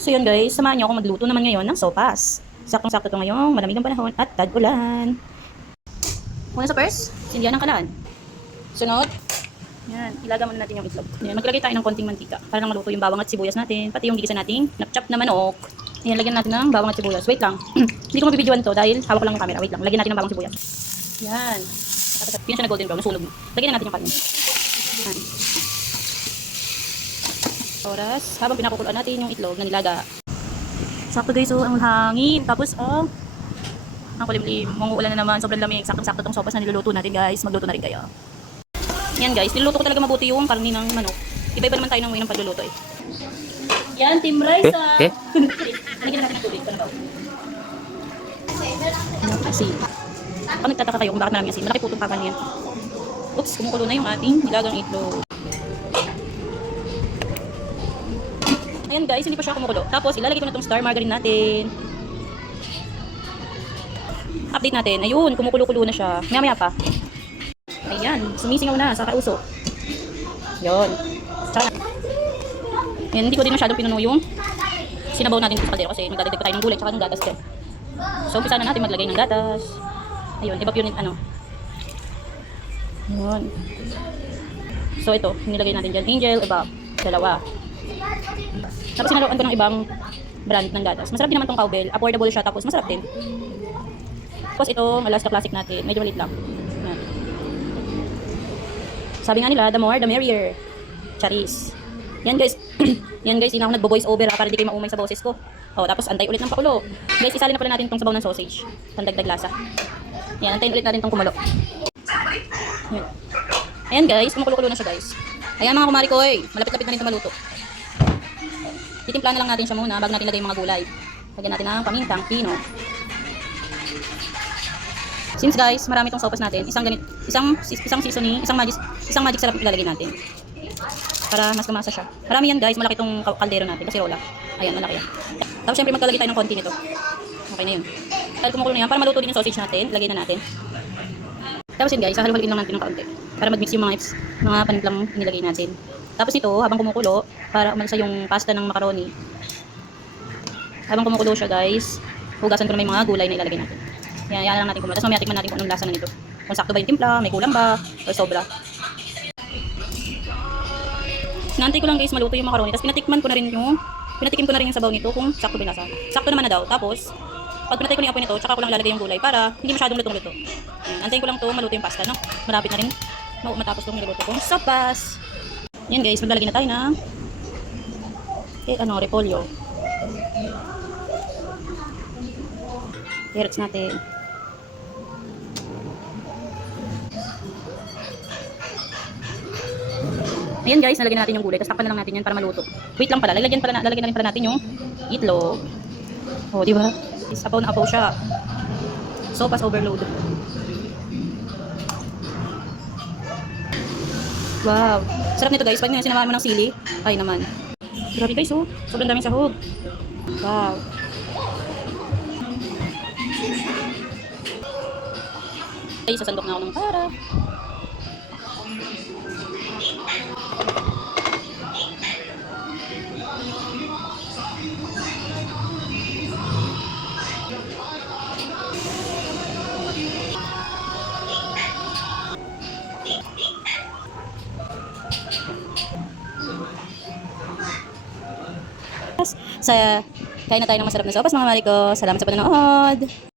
So yun guys, samahan niyo ako magluto naman ngayon ng sopas. Saktong-sakto to ngayong malamig ang panahon at tag-ulan. Una sa first, sindihan ng kalan. Sunod, yan, ilaga muna natin yung itlog. Yan, maglagay tayo ng konting mantika para lang maluto yung bawang at sibuyas natin, pati yung gigisa nating na-chop na manok. Yan, lagyan natin ng bawang at sibuyas. Wait lang. Hindi ko mabibidyoan to dahil hawak ko lang yung camera. Wait lang, lagyan natin ng bawang sibuyas. Yan. Hindi na siya na golden brown, nasunog na. Lagyan na natin yung kanin. Yan. Oras, habang pinakukuluan natin yung itlog na nilaga. Sakto guys, oh, ang hangin. Tapos, oh, ang kulimlim. Umuulan na naman, sobrang lamig. Sakto-sakto tong sopas na niluluto natin guys. Magluto na rin kayo. Yan guys, niluluto ko talaga mabuti yung karne ng manok. Iba-iba naman tayo ng way ng pagluluto eh. Yan, Team Rice ah. Lagyan na natin ng tubig. Asin. Kung nagtataka kayo kung bakit maraming asin, malaki po itong kapan yan. Oops, kumukulo na yung ating nilagang itlog. Ayan guys, hindi pa siya kumukulo. Tapos ilalagay ko na itong star margarine natin. Update natin. Ayun, kumukulo-kulo na siya. Maya-maya pa. Ayan, sumisingaw na sa kauso. Yun. Tsaka na. Ayan, hindi ko din masyadong pinuno yung sinabaw natin dito sa kaldero kasi magdadagdag pa tayo ng gulay tsaka ng gatas din. So, umpisa na natin maglagay ng gatas. Ayun, iba yun ano. Yun. So, ito, nilagay natin dyan. Angel, iba. Dalawa. Tapos sinaluan ko ng ibang brand ng gatas. Masarap din naman tong cowbell. Affordable siya tapos masarap din. Tapos ito, Alaska Classic natin. Medyo maliit lang. Yan. Sabi nga nila, the more, the merrier. Charis. Yan guys. Yan guys, hindi na ako nagbo-voice over ha, para di kayo maumay sa boses ko. O, tapos antay ulit ng pakulo. Guys, isalin na pala natin itong sabaw ng sausage. Pandagdag lasa. Yan, antayin ulit natin itong kumulo. Yan. Ayan guys, kumukulo-kulo na siya guys. Ayan mga kumari ko eh. Malapit-lapit na rin ito maluto. Titimpla na lang natin siya muna bago natin lagay yung mga gulay. Lagyan natin ng pamintang pino. Since guys, marami itong sopas natin, isang seasoning, isang magic sarap ilalagay natin. Para mas kumasa siya. Marami yan guys, malaki itong kaldero natin kasi rola. Ayan, malaki yan. Tapos syempre maglalagay tayo ng konti nito. Okay na yun. Dahil kumukulo na yan, para maluto din yung sausage natin, lagay na natin. Tapos yun guys, halu-haluin lang natin ng kaunti. Para mag-mix yung mga panimplang inilagay natin. Tapos ito, habang kumukulo, para umalsa yung pasta ng macaroni. Habang kumukulo siya guys, hugasan ko na may mga gulay na ilalagay natin. Yan lang natin kumulo. Tapos mamaya tikman natin kung anong lasa na nito. Kung sakto ba yung timpla, may kulang ba, o sobra. Sinantay ko lang guys maluto yung macaroni. Tapos pinatikim ko na rin yung sabaw nito kung sakto ba yung lasa. Sakto naman na daw. Tapos, pag pinatay ko na yung apoy nito, tsaka ko lang lalagay yung gulay para hindi masyadong lutong-luto. Antayin ko lang to maluto yung pasta, no? Malapit na rin matapos itong niluto kong sopas. Yan guys, maglalagay na tayo ng repolyo. Carrots natin. Ayan guys, nalagyan natin yung gulay. Tapos takpan na lang natin yan para maluto. Wait lang pala, lalagyan na rin pala natin yung itlog. Oh, di ba? Apaw na apaw siya. Sopas overload. Wow. Sarap nito guys. Pag sinamahan mo ng sili. Ay naman. Grabe guys oh. Sobrang daming sahog. Wow. Ay, sasandok na ako ng para. Sa kain na tayo ng masarap na sopas mga mari ko. Salamat sa panonood.